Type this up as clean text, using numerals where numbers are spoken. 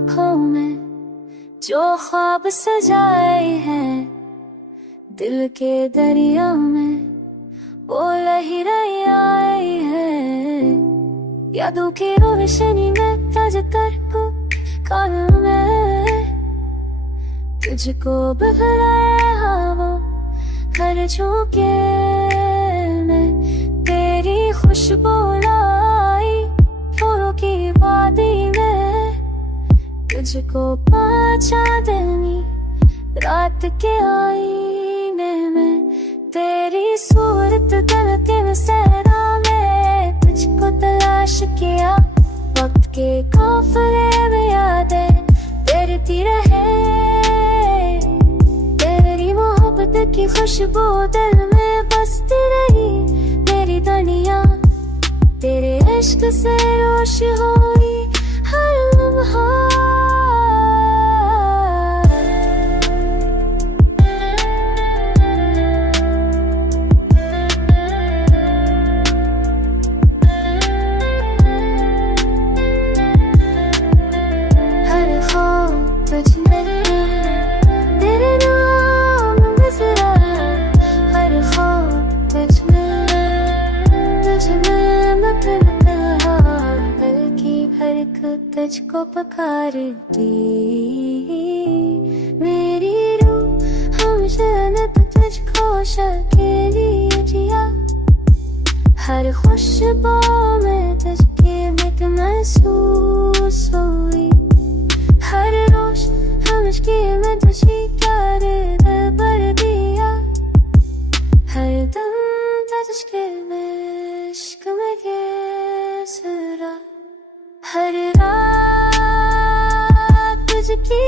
आँखों में जो ख्वाब सजाए हैं, दिल के दरिया में वो लहरें आई है। यादों की रोशनी में तज कर कानों में तुझको बहलाया वो हर झोंके में। तेरी खुशबू लाई फूलों की वादी में, तुझको पाचा देनी रात के आईने में। तेरी सूरत गलती में सहरा में, तुझको तलाश किया वक्त के काफिले में। यादें तेरती रहे, तेरी मोहब्बत की खुशबू दिल में बसती रही। मेरी दुनिया तेरे इश्क से रोश हुई हर लम्हा। तेरे नाम गुजरा हर ख्वाब तुझमें मतलब दिल की हरकत तुझको पुकारती। मेरी रूह हम जन्नत तुझको अकेली जिया, हर खुशबू में तुझकी महक महसूस हुई। हर रोज हम इश्क़ में तुझी प्यार भर दिया, हर दम तुझके में इश्क़ में केसरा। हर रात तुझकी